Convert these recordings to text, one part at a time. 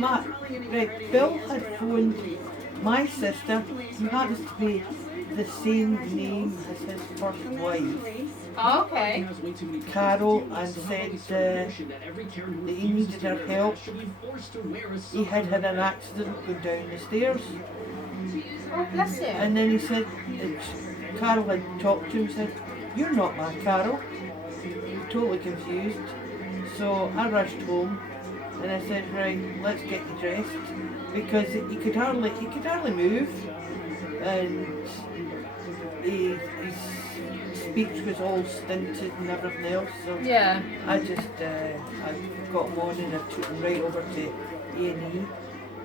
Right, Bill had phoned my sister, who happens to be the same name as his first wife, Oh, okay. Carol, and said that he needed her help. He had had an accident going down the stairs. Oh, bless him. And then he said, Carol had talked to him and said, "You're not my Carol." Totally confused. So I rushed home and I said, "Right, let's get you dressed," because he could hardly move, and his speech was all stinted and everything else. So Yeah. I got him on and I took him right over to A&E.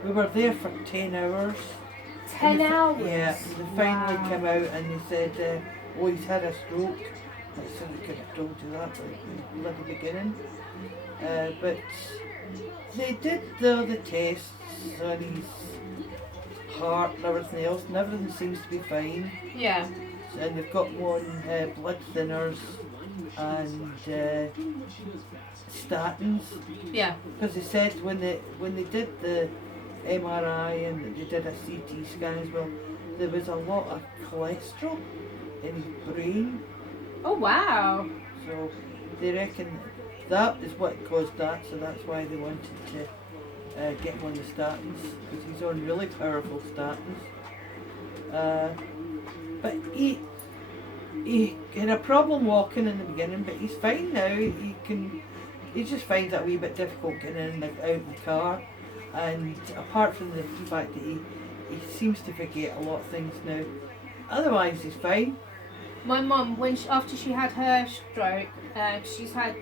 We were there for 10 hours. 10 hours? Yeah, they finally came out and they said, "Oh, he's had a stroke." I said I could have told you that at the beginning. But they did the tests on his heart and everything else, and everything seems to be fine. Yeah. And they've got him on blood thinners and statins. Yeah. Because they said when they did the MRI and they did a CT scan as well, there was a lot of cholesterol in his brain. Oh, wow. So they reckon that is what caused that, so that's why they wanted to get him on the statins, because he's on really powerful statins. But he had a problem walking in the beginning, but he's fine now. He just finds it a wee bit difficult getting in and out of the car, and apart from the fact that he seems to forget a lot of things now, otherwise he's fine. My mum, after she had her stroke, she's had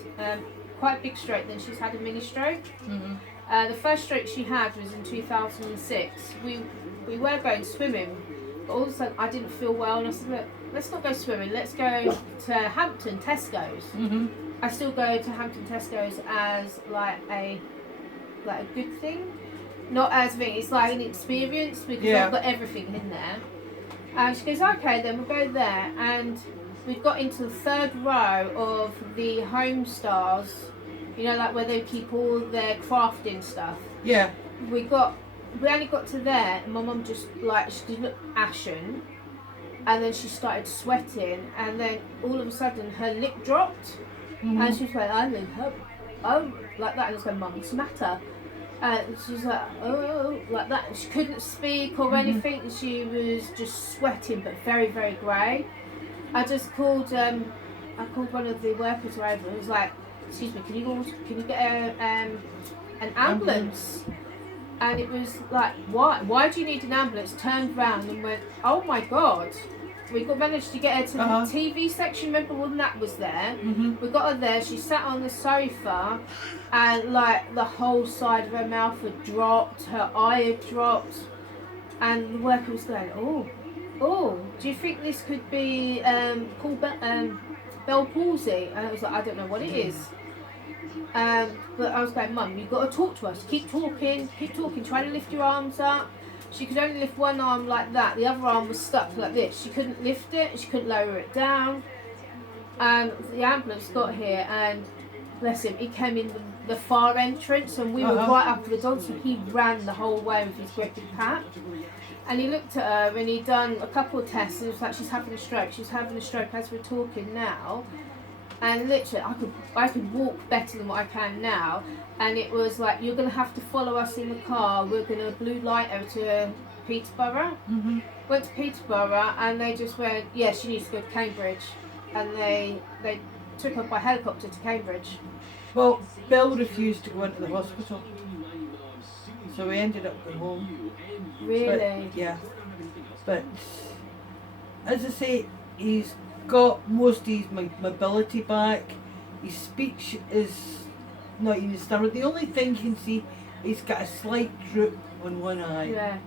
quite a big stroke, then she's had a mini stroke. Mm-hmm. The first stroke she had was in 2006. We were going swimming, but all of a sudden I didn't feel well, and I said, "Look, let's not go swimming, let's go to Hampton Tesco's." Mm-hmm. I still go to Hampton Tesco's as like a good thing, not as being, it's like an experience, because I've got everything in there. And she goes, "Okay, then we'll go there." And we got into the third row of the Home Stars, you know, like where they keep all their crafting stuff. Yeah. We only got to there, and my mum just she looked ashen, and then she started sweating, and then all of a sudden her lip dropped, and she was like, "Oh," like that, and I was going, "Mum, what's the matter?" And she was like, "Oh," like that. She couldn't speak or anything. She was just sweating, but very, very grey. I just called. I called one of the workers over and was like, "Excuse me, can you get an ambulance?" And it was like, "Why? Why do you need an ambulance?" Turned round and went, "Oh my God." We managed to get her to the TV section. Remember when that was there? Mm-hmm. We got her there. She sat on the sofa, and like the whole side of her mouth had dropped, her eye had dropped, and the worker was going, "Oh, do you think this could be Bell palsy?" And I was like, "I don't know what it is." But I was going, "Mum, you've got to talk to us. Keep talking. Try to lift your arms up." She could only lift one arm like that. The other arm was stuck like this. She couldn't lift it. She couldn't lower it down. And the ambulance got here, and bless him, he came in the far entrance, and we were right up to the door, so he ran the whole way with his great big pack. And he looked at her, and he'd done a couple of tests, and it was like, she's having a stroke. She's having a stroke as we're talking now. And literally, I could walk better than what I can now. And it was like, "You're going to have to follow us in the car. We're going to blue light over to Peterborough." Mm-hmm. Went to Peterborough, and they just went, "Yeah, she needs to go to Cambridge." And they took her by helicopter to Cambridge. Well, Bill refused to go into the hospital, so we ended up going home. Really? But as I say, he's got most of his mobility back. His speech is not even stammered. The only thing you can see, he's got a slight droop on one eye. Yeah.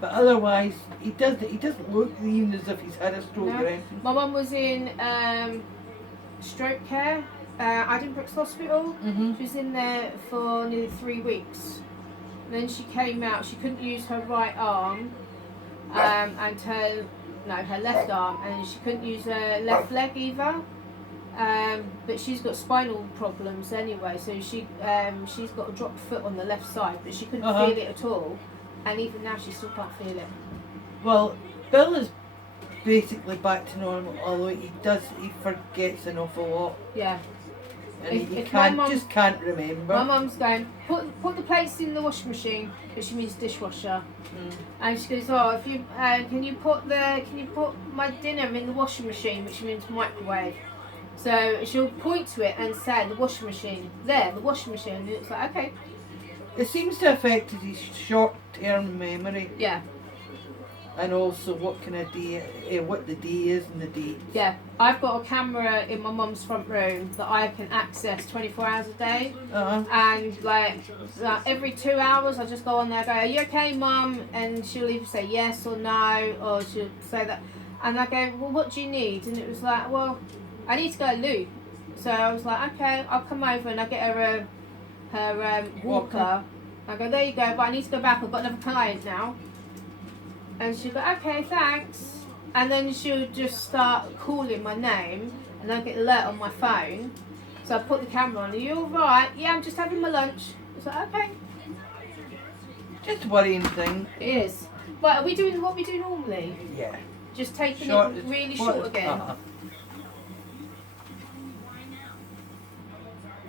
But otherwise, he doesn't look even as if he's had a stroke or anything. My mum was in stroke care, Addenbrooke's Hospital. Mm-hmm. She was in there for nearly 3 weeks. And then she came out. She couldn't use her right arm and her left arm, and she couldn't use her left leg either. But she's got spinal problems anyway, so she's got a dropped foot on the left side, but she couldn't feel it at all, and even now she still can't feel it. Well, Bill is basically back to normal, although he forgets an awful lot. Yeah. And he can't remember. My mum's going, put the plates in the washing machine, but she means dishwasher. And she goes, oh, if you can you put my dinner in the washing machine, which means microwave. So she'll point to it and say the washing machine, the washing machine, and it's like, okay. It seems to have affected his short-term memory. Yeah. And also what kind of day, what the day is and the date. Yeah, I've got a camera in my mum's front room that I can access 24 hours a day. And like every 2 hours I just go on there and go, are you okay, Mum? And she'll either say yes or no, or she'll say that. And I go, well, what do you need? And it was like, well, I need to go to loo. So I was like, okay, I'll come over and I get her her walker. I go, there you go, but I need to go back, I've got another client now. And she'll go, okay, thanks. And then she'll just start calling my name, and I get an alert on my phone. So I put the camera on. Are you alright? Yeah, I'm just having my lunch. It's like, okay. Just a worrying thing. It is. But are we doing what we do normally? Yeah. Just taking it really short again.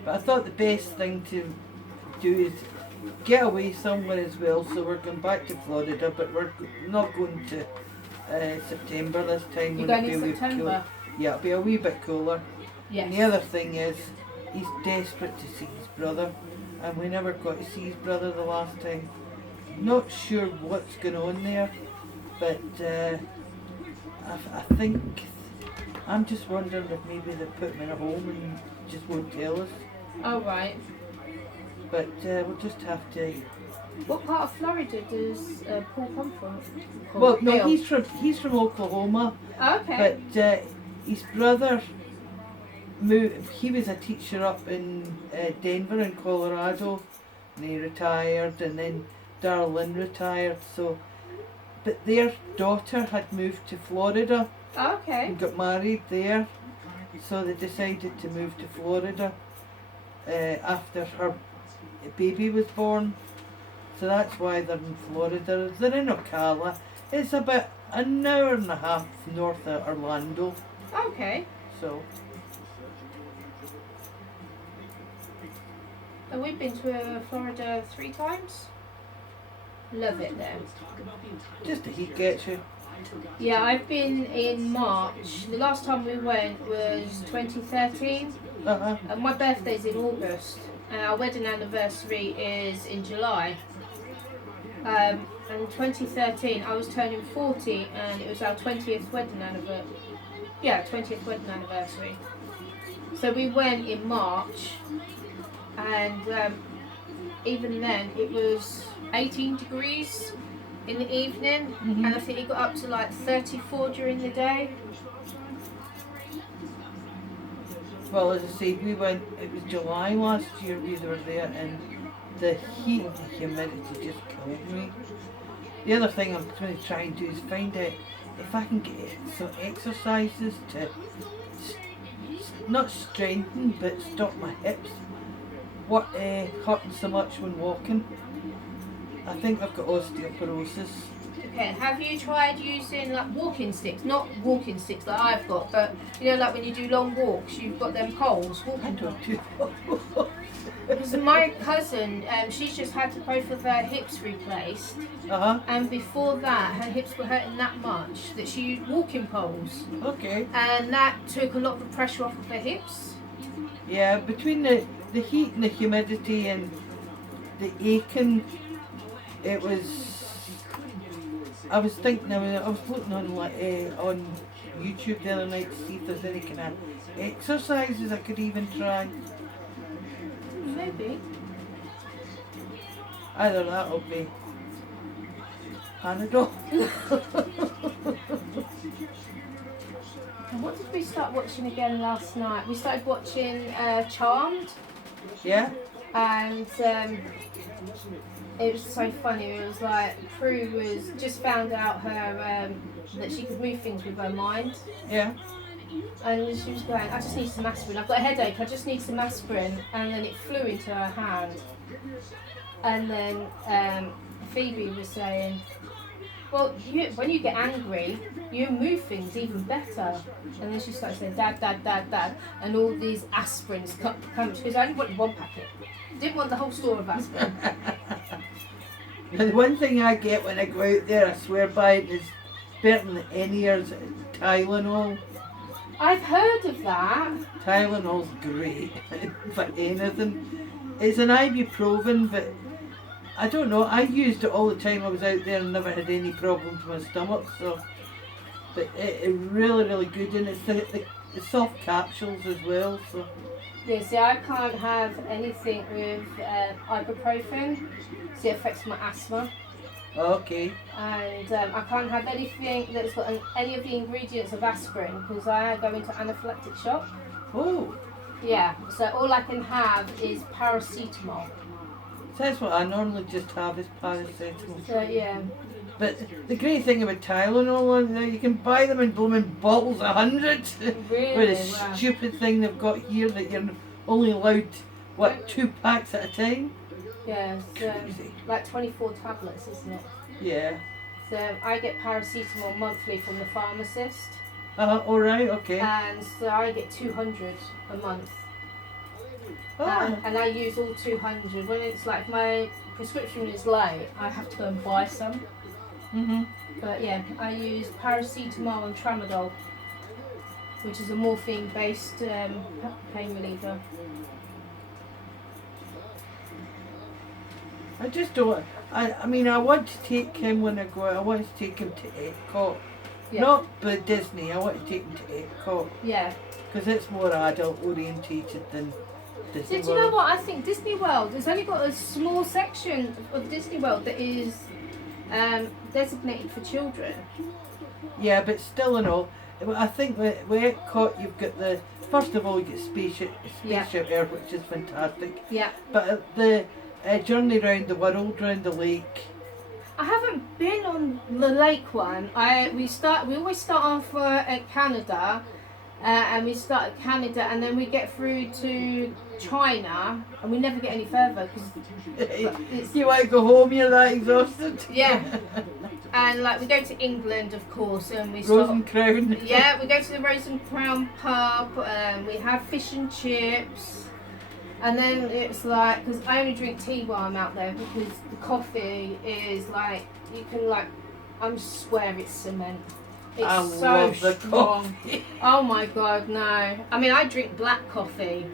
But I thought the best thing to do is get away somewhere as well. So we're going back to Florida, but we're not going to September this time. You're going in September? Yeah, it'll be a wee bit cooler. Yes. And the other thing is, he's desperate to see his brother, and we never got to see his brother the last time. Not sure what's going on there, but I think, I'm just wondering if maybe they put him in a home and just won't tell us. Oh, right. But we'll just have to... What part of Florida does Paul come from? Well, no, he's from Oklahoma. Oh, okay. But his brother moved. He was a teacher up in Denver in Colorado, and he retired, and then Darlene retired. So, but their daughter had moved to Florida. Oh, okay. And got married there, so they decided to move to Florida after her baby was born. So that's why they're in Florida. They're in Ocala. It's about an hour and a half north of Orlando. Okay. So. And we've been to Florida 3 times. Love it there. Just the heat gets you. Yeah, I've been in March. The last time we went was 2013. And my birthday's in August. And our wedding anniversary is in July. And 2013, I was turning 40, and it was our 20th wedding anniversary. Yeah, 20th wedding anniversary. So we went in March, and even then it was 18 degrees in the evening, and I think it got up to like 34 during the day. Well, as I say, we went, it was July last year we were there, and the heat and the humidity just killed me. The other thing I'm going to try and do is find out if I can get some exercises to not strengthen but stop my hips hurting so much when walking. I think I've got osteoporosis. Okay, have you tried using like walking sticks? Not walking sticks like I've got, but you know, like when you do long walks, you've got them poles. I don't do Because my cousin, she's just had both of her hips replaced, and before that, her hips were hurting that much that she used walking poles. Okay. And that took a lot of the pressure off of her hips. Yeah, between the heat and the humidity and the aching, it was. I was thinking, I was looking on on YouTube the other night to see if there's any kind of exercises I could even try. Maybe. Either that or be Panadol. And what did we start watching again last night? We started watching Charmed. Yeah. And it was so funny. It was like Prue was just found out her that she could move things with her mind. Yeah. And she was going, I just need some aspirin. I've got a headache, I just need some aspirin. And then it flew into her hand. And then Phoebe was saying, well, when you get angry, you move things even better. And then she started saying, Dad, Dad, Dad, Dad. And all these aspirins come. Because I only wanted one packet. Didn't want the whole store of aspirin. The one thing I get when I go out there, I swear by it, is better than any year's Tylenol. I've heard of that. Tylenol's great for anything. It's an ibuprofen, but I don't know. I used it all the time I was out there and never had any problems with my stomach. So, but it's really, really good, and it's the soft capsules as well. So. Yeah, see, I can't have anything with ibuprofen. See, it affects my asthma. Okay. And I can't have anything that's got any of the ingredients of aspirin because I go into anaphylactic shock. Oh. Yeah, so all I can have is paracetamol. So that's what I normally just have is paracetamol. So yeah. But the great thing about Tylenol, you can buy them in blooming bottles 100. Really? With a Wow. stupid thing they've got here that you're only allowed, 2 packs at a time? Yeah, so Crazy. like 24 tablets, isn't it? Yeah. So I get paracetamol monthly from the pharmacist. Alright, okay. And so I get 200 a month. Ah. And I use all 200. When it's like my prescription is late, I have to go and buy some. Mhm. But yeah, I use paracetamol and tramadol, which is a morphine-based pain reliever. I just don't. I mean, I want to take him when I go out. I want to take him to Epcot. Yeah. Not the Disney. I want to take him to Epcot. Yeah. Because it's more adult orientated than Disney Did you World. know what? I think Disney World has only got a small section of Disney World that is designated for children. Yeah, but still and all, I think with Epcot you've got the, first of all you get Spaceship Air, which is fantastic. Yeah. But the journey round the world, round the lake. I haven't been on the lake one. We always start off at Canada, and we start at Canada, and then we get through to China, and we never get any further because You want to go home? You're that exhausted. yeah. And like we go to England, of course, and we stop. Rose and Crown. Yeah, we go to the Rose and Crown pub. We have fish and chips. And then it's like, because I only drink tea while I'm out there because the coffee is like, you can like, I swear it's cement. It's I so love the strong. coffee. Oh my god, no. I mean, I drink black coffee.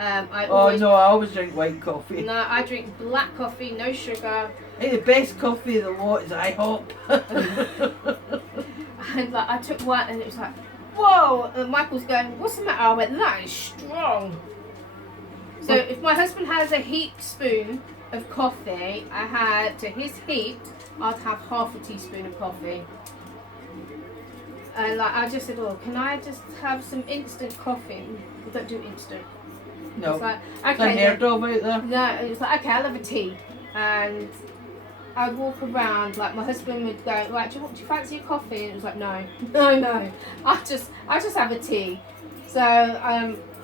I Oh no, I always drink white coffee. No, I drink black coffee, no sugar. Hey, the best coffee of the lot is IHOP. And like, I took one and it was like, whoa! And Michael's going, what's the matter? I went, that is strong. So if my husband has a heaped spoon of coffee, to his heap, I'd have half a teaspoon of coffee. And like, I just said, oh, can I just have some instant coffee? We don't do instant. No, It's like, it's okay, unheard of out there. no, it's like, okay, I'll have a tea. And I'd walk around, like my husband would go, right, do you fancy a coffee? And it was like, no, I just have a tea. So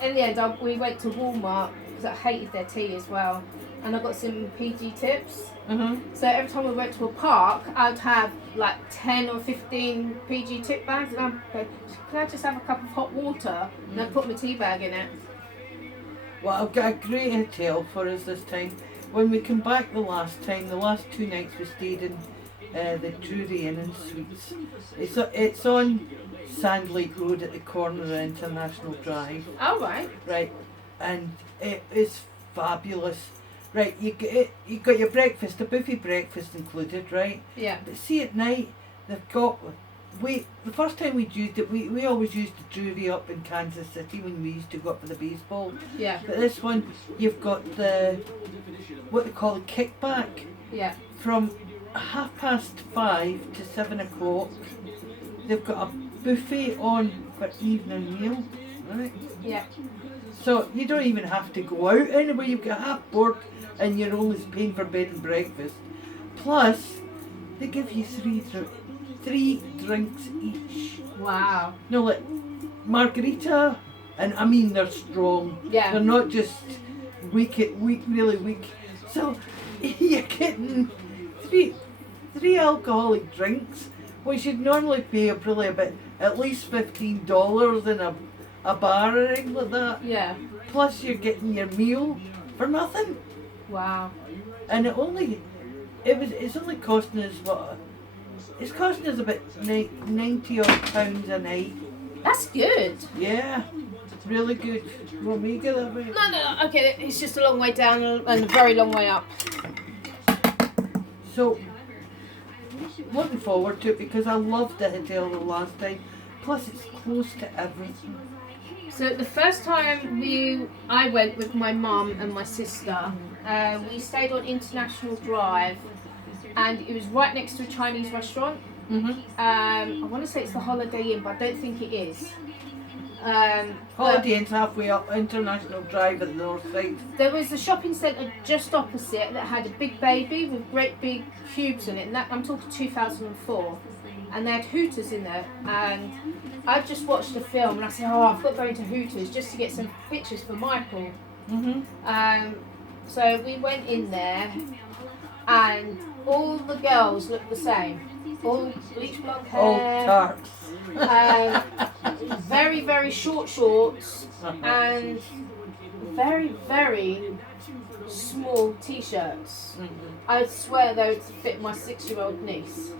in the end, we went to Walmart because I hated their tea as well, and I got some PG tips. So every time we went to a park, I'd have like 10 or 15 PG tip bags, and I'd go, can I just have a cup of hot water? And I'd put my tea bag in it. Well, I've got a great hotel for us this time. When we came back the last 2 nights we stayed in the Drury Inn and Suites. It's on Sand Lake Road at the corner of International Drive. Oh, right. Right, and it is fabulous. Right, you got your breakfast, a buffet breakfast included, right? Yeah. But see at night they've got. The first time we used it, we always used the Drury up in Kansas City when we used to go up for the baseball. Yeah. But this one, you've got what they call a kickback. Yeah. From 5:30 to 7 o'clock. They've got a buffet on for evening meal, right? Yeah. So you don't even have to go out anywhere. You get half board and you're only paying for bed and breakfast. Plus, they give you three drinks each. Wow. No, like margarita, and I mean they're strong. Yeah. They're not just really weak. So you're getting three alcoholic drinks, which you'd normally pay probably about at least $15 in a bar or anything like that. Yeah. Plus you're getting your meal for nothing. Wow. And it's only costing us what? It's costing us about £90 a night. That's good. Yeah, really good. Want me to get that way? No, okay, it's just a long way down and a very long way up. So, looking forward to it because I loved the hotel the last time. Plus, it's close to everything. So the first time I went with my mum and my sister, we stayed on International Drive, and it was right next to a Chinese restaurant. Mm-hmm. I want to say it's the Holiday Inn, but I don't think it is. Holiday Inn's halfway up International Drive at the north side. There was a shopping centre just opposite that had a big baby with great big cubes in it, and I'm talking 2004. And they had Hooters in there, and I just watched the film and I said, oh, I've got to go into Hooters just to get some pictures for Michael. Mm-hmm. So we went in there, and all the girls looked the same. All bleach blonde hair, tarts. very, very short shorts, and very, very small t-shirts. Mm-hmm. I swear they would fit my 6-year-old niece.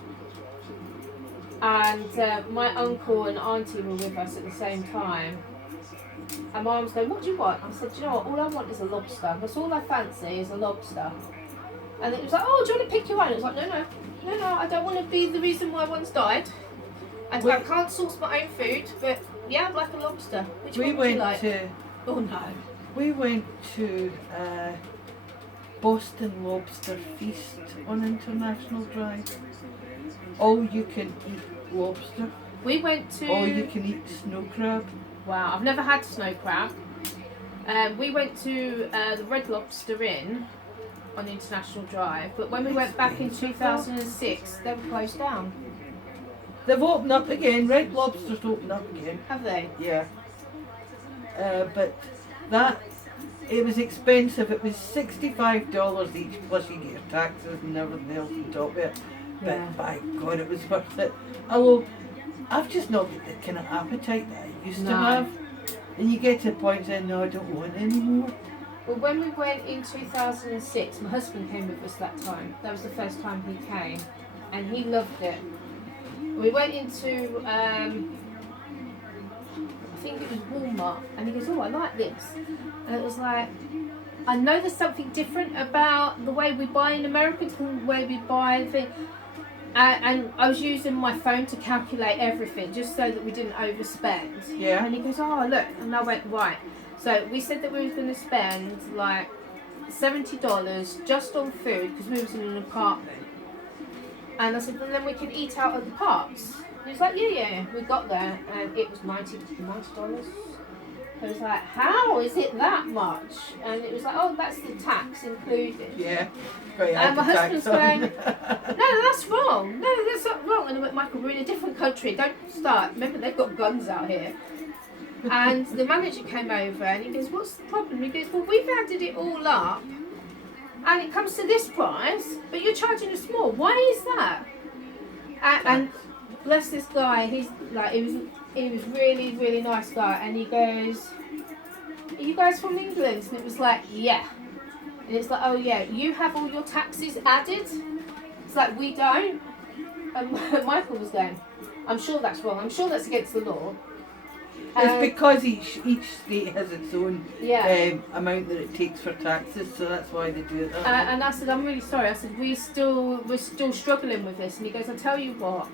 And my uncle and auntie were with us at the same time. And Mum was going, what do you want? I said, do you know what, all I want is a lobster. That's all I fancy is a lobster. And it was like, oh, do you want to pick your own? It was like, no, I don't want to be the reason why one's died. And I can't source my own food, but yeah, I'd like a lobster. Which one would you like? Oh no. We went to Boston Lobster Feast on International Drive. All you can eat lobster. We went to... All you can eat snow crab. Wow, I've never had snow crab. We went to the Red Lobster Inn on International Drive, but when we went back in 2006, they were closed down. They've opened up again. Red Lobster's opened up again. Have they? Yeah. But it was expensive. It was $65 each, plus you get your taxes and everything else on top of it. But Yeah. by God, it was worth it. Although, I've just not got the kind of appetite that I used to have. And you get to a point saying, no, I don't want any more. Well, when we went in 2006, my husband came with us that time. That was the first time he came, and he loved it. We went into, I think it was Walmart, and he goes, oh, I like this. And it was like, I know there's something different about the way we buy in America to the way we buy things. And I was using my phone to calculate everything just so that we didn't overspend. Yeah. And he goes, oh, look. And I went, right. So we said that we were going to spend like $70 just on food because we was in an apartment. And I said, well, then we can eat out at the parks. And he was like, yeah. We got there and it was $90. I was like, how is it that much? And it was like, oh, that's the tax included. Yeah. And my husband's going, no, that's wrong. No, that's not wrong. And I went, Michael, we're in a different country. Don't start. Remember, they've got guns out here. And the manager came over and he goes, what's the problem? He goes, well, we've added it all up and it comes to this price, but you're charging us more. Why is that? And bless this guy, he's like, he was really, really nice guy. And he goes, are you guys from England? And it was like, yeah. And it's like, oh yeah, you have all your taxes added? It's like, we don't. And Michael was going, I'm sure that's wrong. I'm sure that's against the law. It's because each state has its own yeah. Amount that it takes for taxes, so that's why they do it that way. And I said, I'm really sorry. I said, we're still struggling with this. And he goes, I'll tell you what,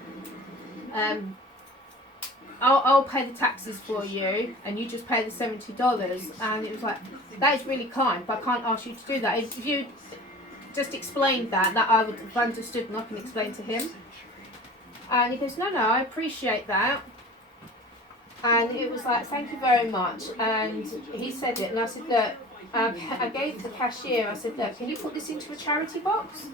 I'll pay the taxes for you, and you just pay the $70. And it was like, that is really kind, but I can't ask you to do that. If you just explained that I would have understood, and I can explain to him. And he goes, no, I appreciate that. And it was like, thank you very much. And he said it, and I said, look, I gave the cashier, I said, look, can you put this into a charity box?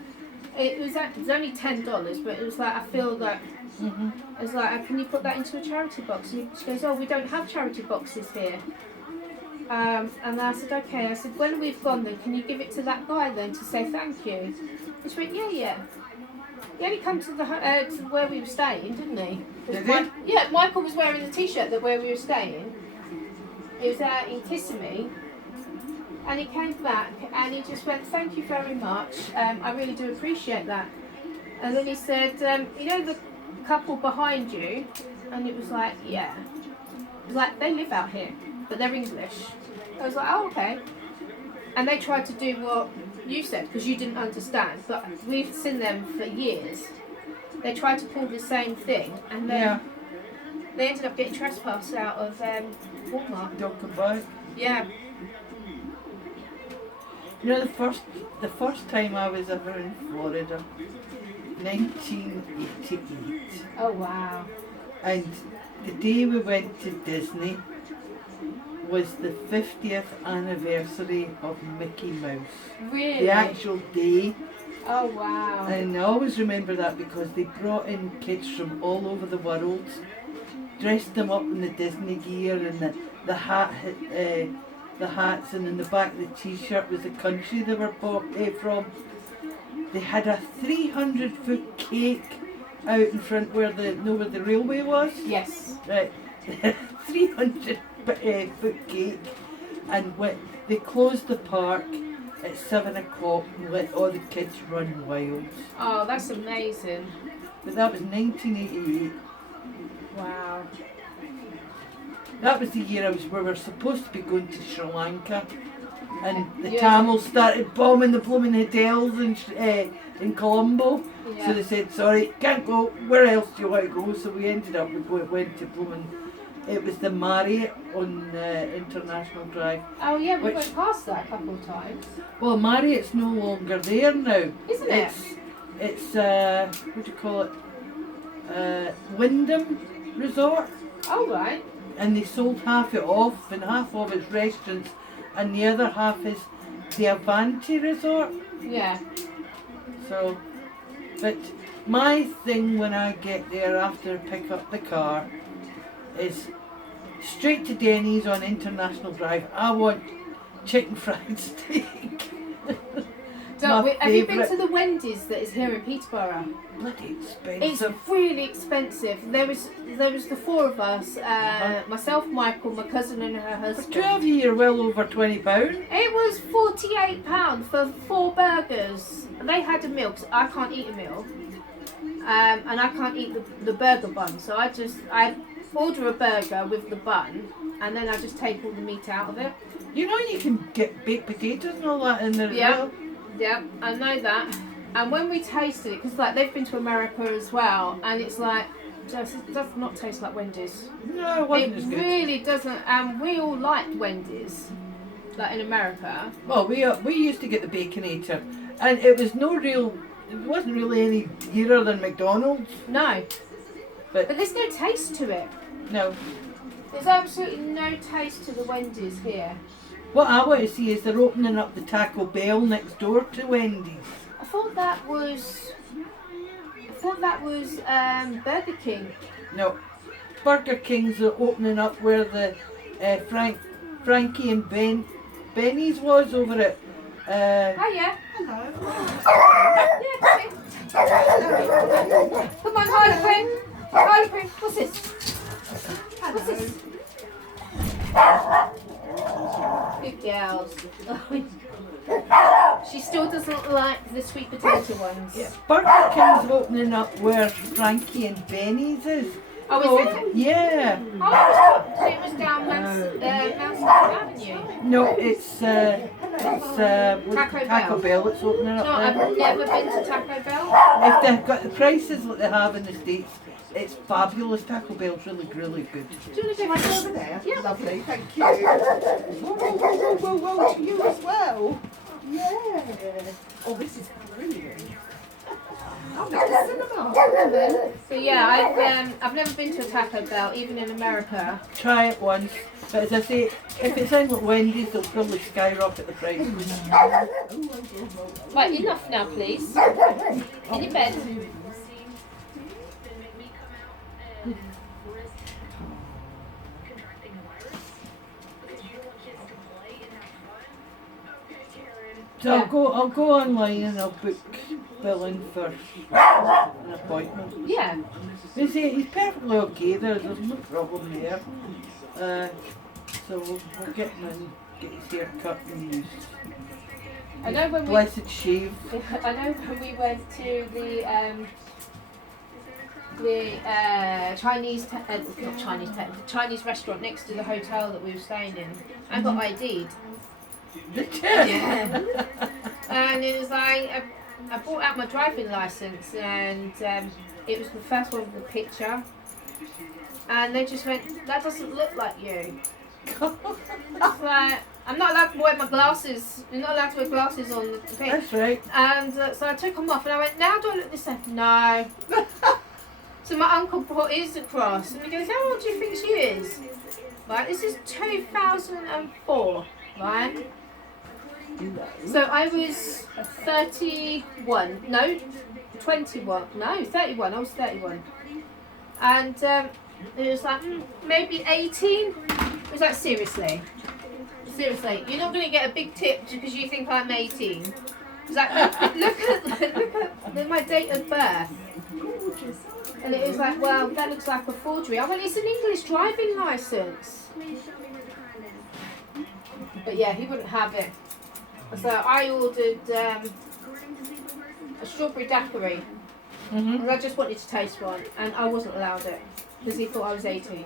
it was only $10, but it was like, I feel that, I was like, can you put that into a charity box? And she goes, oh, we don't have charity boxes here. And I said, okay. I said, when we've gone then, can you give it to that guy then to say thank you? And she went, yeah. He only come to the to where we were staying, didn't he? Did he? Yeah, Michael was wearing the t-shirt that where we were staying. He was out in Kissimmee. And he came back and he just went, thank you very much. I really do appreciate that. And then he said, you know the couple behind you? And it was like, yeah. It was like, they live out here, but they're English. I was like, oh, okay. And they tried to do what you said, because you didn't understand, but we've seen them for years. They tried to pull the same thing, and then they ended up getting trespassed out of Walmart. Dog and bike. Yeah. You know, the first time I was ever in Florida, 1988. Oh wow. And the day we went to Disney was the 50th anniversary of Mickey Mouse. Really? The actual day. Oh wow. And I always remember that because they brought in kids from all over the world, dressed them up in the Disney gear and the hats, and in the back of the t-shirt was the country they were from. They had a 300-foot cake out in front where the railway was. Yes. Right. 300-foot cake, and they closed the park at 7 o'clock and let all the kids run wild. Oh, that's amazing. But that was 1988. Wow. That was the year we were supposed to be going to Sri Lanka, and the Yeah. Tamils started bombing the blooming hotels in Colombo. Yeah. So they said, sorry, can't go, where else do you want to go? So we ended up, we went to blooming, it was the Marriott on International Drive. Oh yeah, we Which- went past that a couple of times. Well, Marriott's no longer there now. Isn't it? It's what do you call it? Wyndham Resort. Oh right. And they sold half it off, and half of it's restaurants, and the other half is the Avanti Resort. Yeah. So, but my thing when I get there after I pick up the car is straight to Denny's on International Drive. I want chicken fried steak. Have you been to the Wendy's that is here in Peterborough? Bloody It's expensive. really expensive. There was the four of us, myself, Michael, my cousin and her For husband. 2 of you, you're well over £20. It was £48 for 4 burgers. They had a meal, 'cause I can't eat a meal. And I can't eat the burger bun. So I order a burger with the bun, and then I just take all the meat out of it. You know you can get baked potatoes and all that in there as Yeah. well. Yeah, I know that. And when we tasted it, because like they've been to America as well, and it's like, just it does not taste like Wendy's. No, it wasn't It as good. really doesn't. And we all liked Wendy's, like in America. Well, we used to get the Baconator, and it was it wasn't really any dearer than McDonald's. No, But but there's no taste to it. no, There's absolutely no taste to the Wendy's here. what I want to see is they're opening up the Taco Bell next door to Wendy's. I thought that was Burger King. No, Burger King's are opening up where the Frankie and Benny's was over at. Oh yeah. Hello. Yeah, come on, Harlequin. Harlequin, what's this? What's this? Good girls. She still doesn't like the sweet potato ones. Yeah. Burger King's opening up where Frankie and Benny's is. Oh, is it? Yeah. Oh, it was down Mount Avenue. No, it's Taco Bell. It's opening up No, there. I've never been to Taco Bell. If they've got the prices that they have in the States, it's fabulous. Taco Bell's really, really good. Do you want to go Right back over there. Yeah. Lovely, thank you. Whoa, to you as well. Yeah. Oh, this is brilliant. I'm at the cinema So yeah, I've never been to a Taco Bell, even in America. Try it once. But as I say, if it's in Wendy's, they'll probably skyrocket the price. Right, enough now, please. In your bed. So I'll go online and I'll book Bill in for an appointment. Yeah. They say he's perfectly okay. There's no problem there. So we'll get him in, get his hair cut and his I know when blessed shave. I know when we went to the Chinese restaurant next to the hotel that we were staying in. I got ID'd. Yeah. And it was like I brought out my driving license, and it was the first one with the picture. And they just went, "That doesn't look like you." It's like, I'm not allowed to wear my glasses. You're not allowed to wear glasses on the thing. That's right. And so I took them off, and I went, "Now do I look this way?" No. So my uncle brought his across, and he goes, "How old do you think she is?" Right, this is 2004, right? So I was 31, no, 21, no, 31, I was 31. And it was like, maybe 18. It was like, seriously, you're not going to get a big tip just because you think I'm 18. It was like, look at my date of birth. And it was like, well, that looks like a forgery. I went, it's an English driving licence. But yeah, he wouldn't have it. So I ordered a strawberry daiquiri. And I just wanted to taste one, and I wasn't allowed it because he thought I was 18.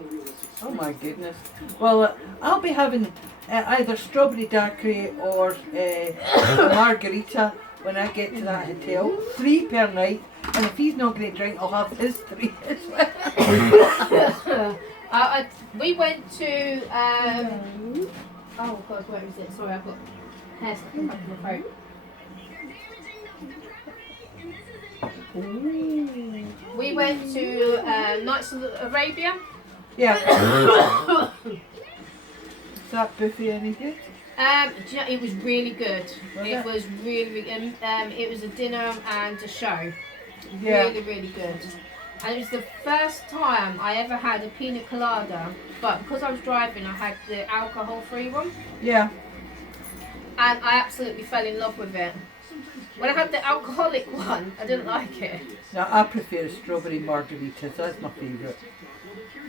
Oh my goodness. Well, I'll be having either strawberry daiquiri or a margarita when I get to that hotel. 3 per night, and if he's not going to drink, I'll have his 3 as well. We went to oh god, where is it? Sorry, I've got hair stuck in my throat. We went to Nights of Arabia. Yeah. Is that buffet any good? Do you know, it was really good. It was really, it was a dinner and a show. Yeah. Really, really good. And it was the first time I ever had a pina colada, but because I was driving, I had the alcohol-free one. Yeah. And I absolutely fell in love with it. When I had the alcoholic one, I didn't like it. No, I prefer strawberry margaritas. That's my favourite.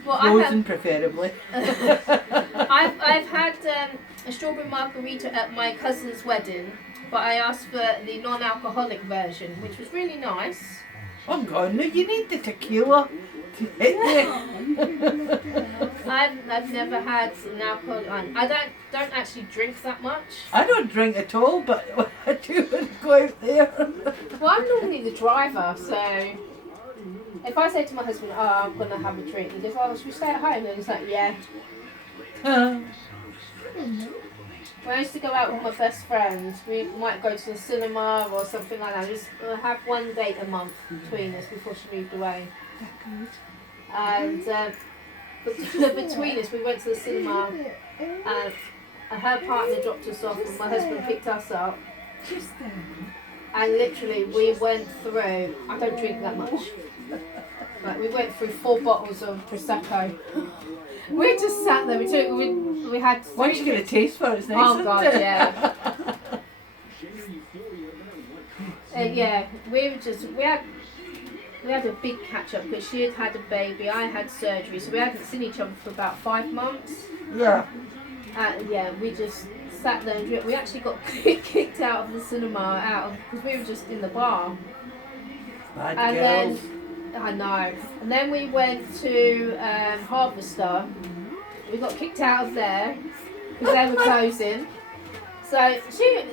Well, Frozen, preferably. I've had a strawberry margarita at my cousin's wedding, but I asked for the non-alcoholic version, which was really nice. Oh God, no! You need the tequila to hit you. I've never had an alcoholic one. I don't actually drink that much. I don't drink at all, but I do when I go out there. Well, I'm normally the driver, so if I say to my husband, "Oh, I'm gonna have a drink," he goes, "Oh, should we stay at home?" And he's like, "Yeah." When I used to go out with my best friends, we might go to the cinema or something like that. Just have one date a month between us before she moved away. And between us, we went to the cinema, and her partner dropped us off, and my husband picked us up. And literally, we went through. I don't drink that much. But we went through 4 bottles of prosecco. We just sat there. We had. Once you get a taste for it, it's nice. Oh God, yeah. Yeah, we had a big catch up because she had had a baby. I had surgery, so we hadn't seen each other for about 5 months. Yeah. Yeah, we just sat there and drank. We actually got kicked out of the cinema because we were just in the bar. Bad And girls. then I know. And then we went to Harvester. We got kicked out of there because they were closing. So she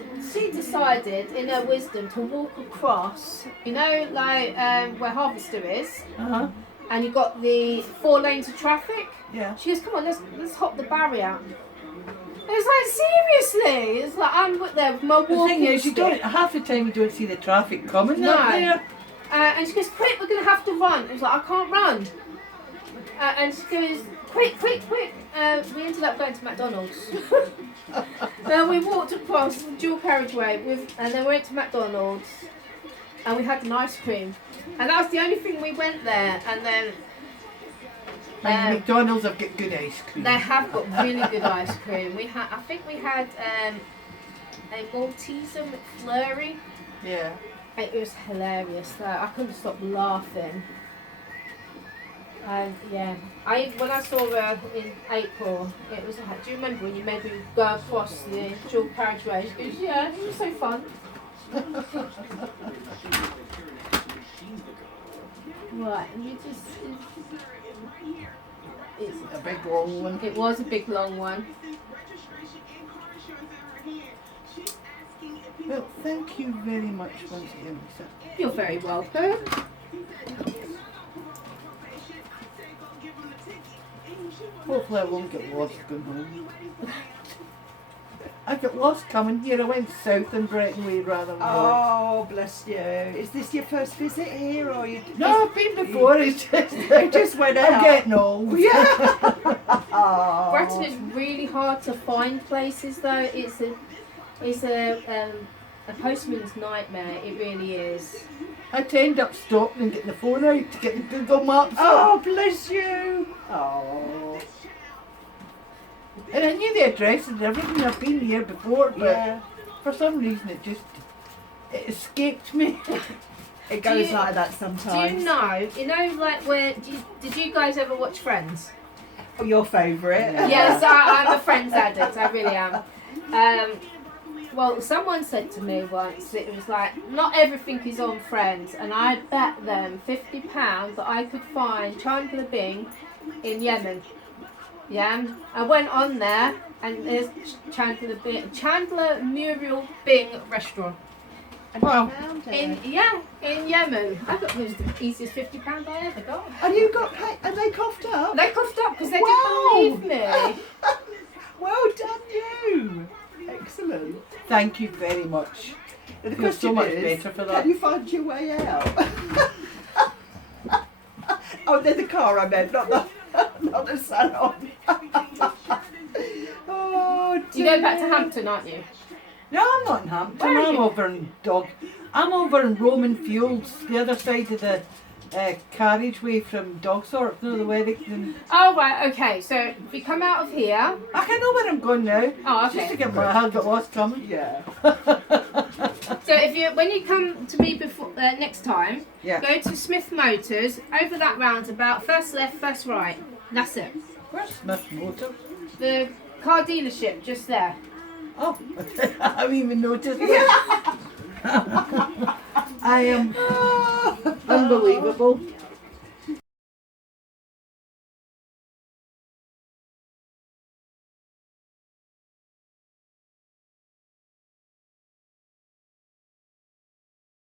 decided, in her wisdom, to walk across. You know, like where Harvester is, and you got the 4 lanes of traffic. Yeah. She goes, "Come on, let's hop the barrier." It's like, seriously. It's like I'm there with my walking The thing is, stick. half the time you don't see the traffic coming No. up there. And she goes, quick, we're going to have to run. I was like, I can't run. And she goes, quick, quick, quick. We ended up going to McDonald's. Then we walked across the dual carriageway and then we went to McDonald's and we had an ice cream. And that was the only thing we went there. And then McDonald's have got good ice cream. they have got really good ice cream. I think we had a Malteser McFlurry. Yeah. It was hilarious though. I couldn't stop laughing. When I saw her in April, it was like, do you remember when you made me go across the dual carriageway? She goes, yeah, it was so fun. Right, and you just... It's a big long one. It was a big long one. Well, thank you very much once again, Lisa. You're very welcome. Hopefully I won't get lost going home. I got lost coming here. I went south in Bretton Way rather than north. Oh, bless you. Is this your first visit here, or you? No, I've been before. It's just It just went out. I'm getting old. Yeah. Oh. Bretton is really hard to find places though. It's a postman's nightmare. It really is. I had to end up stopping and getting the phone out to get the Google Maps. Oh, bless you. Oh. And I knew the address and everything. I've been here before, but Yeah. for some reason it escaped me. It goes you- like that Do sometimes. you know, like where? Did you guys ever watch Friends? Oh, your favourite? Yes, I'm a Friends addict. I really am. Well, someone said to me once, it was like, not everything is on Friends, and I bet them £50 that I could find Chandler Bing in Yemen. Yeah, I went on there, and there's Chandler Muriel Bing restaurant. And Wow. found it. In Yemen. I got it was the easiest £50 I ever got. And you got paid, and they coughed up. They coughed up because they Wow. didn't believe me. Well done, you. Excellent. Thank you very much. And the Feel so question much is, better for that. can you find your way out? Oh, then the car I meant, not the salon. Oh, dear. You're going back to Hampton, aren't you? No, I'm not in Hampton. Where are I'm you? over in I'm over in Roman Fields, the other side of the carriageway from Dogsthorpe. You know, the Wellington. Oh, right, okay. So if you come out of here. I can know where I'm going now. Oh, okay. Just to get my I got lost coming. Yeah. So when you come to me before next time, Yeah. go to Smith Motors, over that roundabout, first left, first right. That's it. Where's Smith Motors? The car dealership just there. Oh, I haven't even noticed. I am unbelievable.